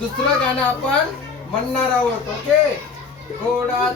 दुसरं गाणं आपण म्हणणार आहोत ओके? घोडा